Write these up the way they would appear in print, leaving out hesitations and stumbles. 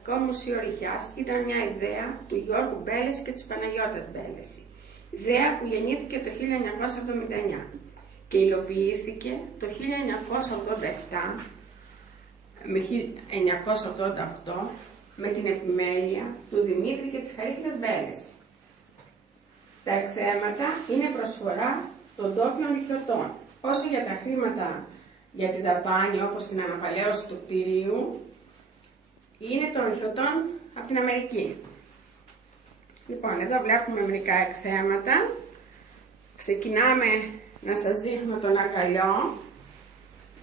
Αρχαιολογικό Μουσείο Ρηχιάς ήταν μια ιδέα του Γιώργου Μπέλεση και της Παναγιώτας Μπέλεση. Ιδέα που γεννήθηκε το 1979 και υλοποιήθηκε το 1987 με 1988 με την επιμέλεια του Δημήτρη και της Χαρίτιδας Μπέλεση. Τα εκθέματα είναι προσφορά των ντόπιων νυχιωτών. Όσο για τα χρήματα για την δαπάνη, όπως την αναπαλαίωση του κτηρίου, είναι των νυχιωτών από την Αμερική. Λοιπόν, εδώ βλέπουμε μερικά εκθέματα. Ξεκινάμε να σας δείχνω τον αργαλιό.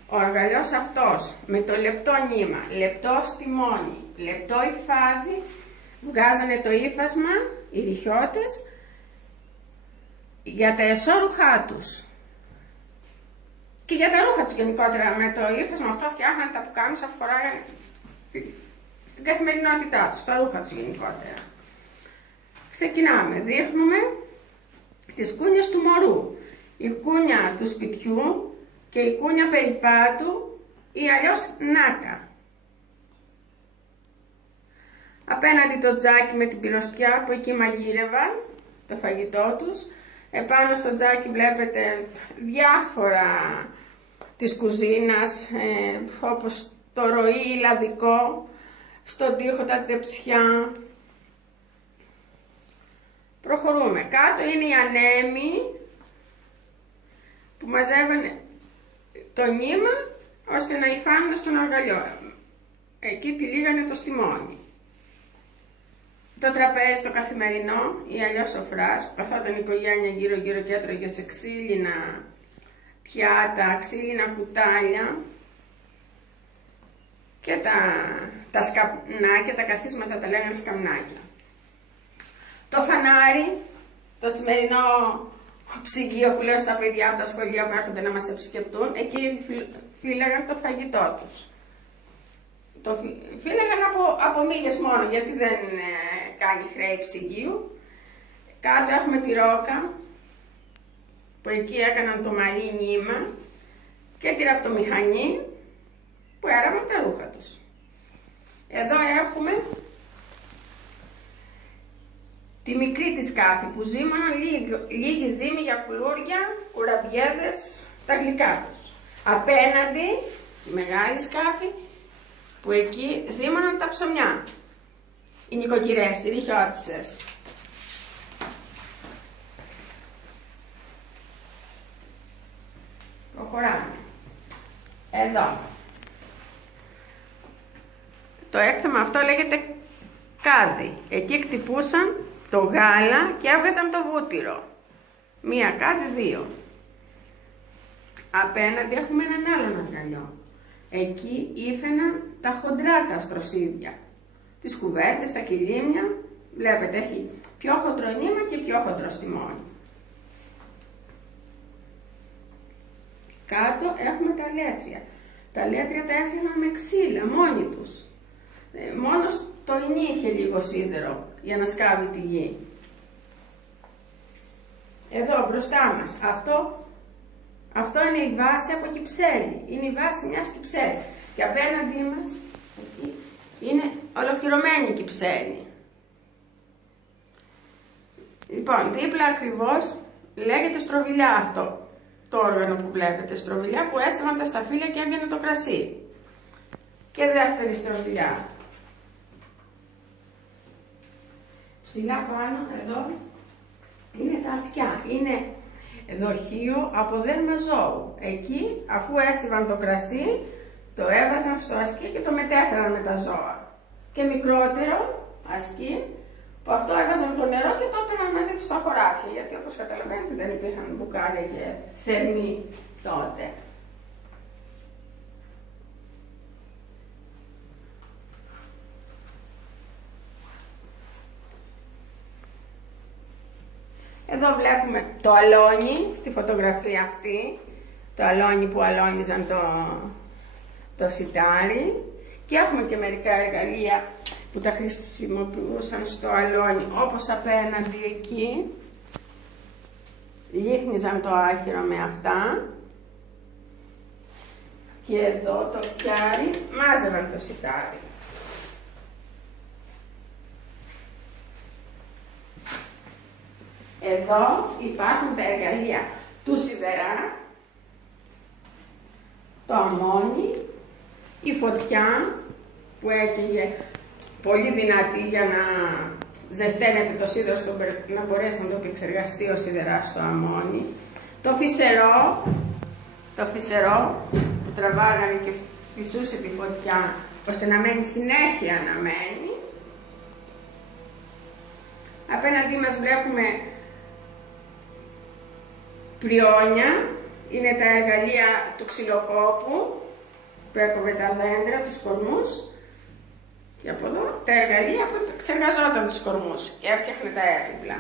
Ο αργαλιός αυτός, με το λεπτό νήμα, λεπτό στιμόνι, λεπτό υφάδι, βγάζανε το ύφασμα οι ρηχιώτες για τα εσώρουχά τους. Και για τα ρούχα τους γενικότερα, με το ύφασμα αυτό φτιάχνανε τα πουκάμισα που φοράγανε στην καθημερινότητά τους, τα ρούχα τους γενικότερα. Ξεκινάμε, δείχνουμε τις κούνιες του μωρού, η κούνια του σπιτιού και η κούνια περιπάτου ή αλλιώς νάκα. Απέναντι το τζάκι με την πυροσκιά που εκεί μαγείρευαν το φαγητό τους. Επάνω στο τζάκι βλέπετε διάφορα της κουζίνας, όπως το ροή λαδικό, στον τοίχο τα τεψιά. Προχωρούμε. Κάτω είναι οι ανέμοι που μαζεύανε το νήμα ώστε να υφάνουν στον αργαλιό. Εκεί τυλίγανε το στιμόνι. Το τραπέζι το καθημερινό ή αλλιώς σοφράς, καθόταν η οικογένεια γύρω-γύρω και έτρωγε σε ξύλινα πιάτα, ξύλινα κουτάλια και τα σκαμνάκια, τα καθίσματα τα λέγανε σκαμνάκια. Το φανάρι, το σημερινό ψυγείο που λέω στα παιδιά από τα σχολεία που έρχονται να μας επισκεπτούν, εκεί φύλαγαν το φαγητό τους. Το φύλαγαν από μύγες μόνο, γιατί δεν κάνει χρέη ψυγείου. Κάτω έχουμε τη ρόκα, που εκεί έκαναν το μαλλί νήμα, και τη ραπτομηχανή, που έραβαν τα ρούχα τους. Εδώ έχουμε τη μικρή τη σκάφη, που ζήμωναν λίγη ζύμη για κουλούρια, κουραμπιέδες, τα γλυκά τους. Απέναντι, τη μεγάλη σκάφη, που εκεί ζήμωναν τα ψωμιά, οι νοικοκυρές, οι ρηχιώτισσες. Προχωράμε. Εδώ. Το έκθεμα αυτό λέγεται κάδι. Εκεί εκτυπούσαν το γάλα και έβγαζαν το βούτυρο. Μία κάδι, δύο. Απέναντι έχουμε έναν άλλον αργαλιό. Εκεί ήφαιναν τα χοντρά τα αστροσίδια. Τις κουβέρτες, τα κιλίμια. Βλέπετε, έχει πιο χοντρό νήμα και πιο χοντρό στιμόνι. Κάτω έχουμε τα αλέτρια. Τα αλέτρια τα έφτιαχναν με ξύλα, μόνοι τους. Μόνο στο ινί είχε λίγο σίδερο για να σκάβει τη γη. Εδώ μπροστά μας, αυτό είναι η βάση από κυψέλη. Είναι η βάση μιας κυψέλης. Και απέναντί μας είναι ολοκληρωμένη κυψέλη. Λοιπόν, δίπλα ακριβώς λέγεται στροβιλιά αυτό. Το όργανο που βλέπετε, στροβιλιά, που έστελναν τα σταφύλια και έβγαινε το κρασί. Και δεύτερη στροβιλιά. Ψηλά πάνω, εδώ, είναι τα ασκιά. Είναι δοχείο από δέρμα ζώου. Εκεί, αφού έστειβαν το κρασί, το έβαζαν στο ασκί και το μετέφεραν με τα ζώα. Και μικρότερο ασκί, που αυτό έβαζαν το νερό και το έπαιρναν μαζί τους στα χωράφια, γιατί όπως καταλαβαίνετε δεν υπήρχαν μπουκάλια και θερμοί τότε. Εδώ βλέπουμε το αλόνι στη φωτογραφία αυτή, το αλόνι που αλόνιζαν το σιτάρι, και έχουμε και μερικά εργαλεία που τα χρησιμοποιούσαν στο αλόνι, όπως απέναντι εκεί, λίχνιζαν το άχυρο με αυτά, και εδώ το πιάρι μάζευαν το σιτάρι. Εδώ υπάρχουν τα εργαλεία του σιδερά, το αμμόνι, η φωτιά που έκαιγε πολύ δυνατή για να ζεσταίνεται το σίδερο, να μπορέσει να το επεξεργαστεί ο σιδεράς στο αμμόνι, το φυσερό που τραβάγανε και φυσούσε τη φωτιά ώστε να μένει συνέχεια να μένει. Απέναντί μας βλέπουμε πριόνια, είναι τα εργαλεία του ξυλοκόπου που έκοβε τα δέντρα, τους κορμούς, και από εδώ τα εργαλεία που εξεργαζόταν τους κορμούς και έφτιαχνε τα έπιπλα.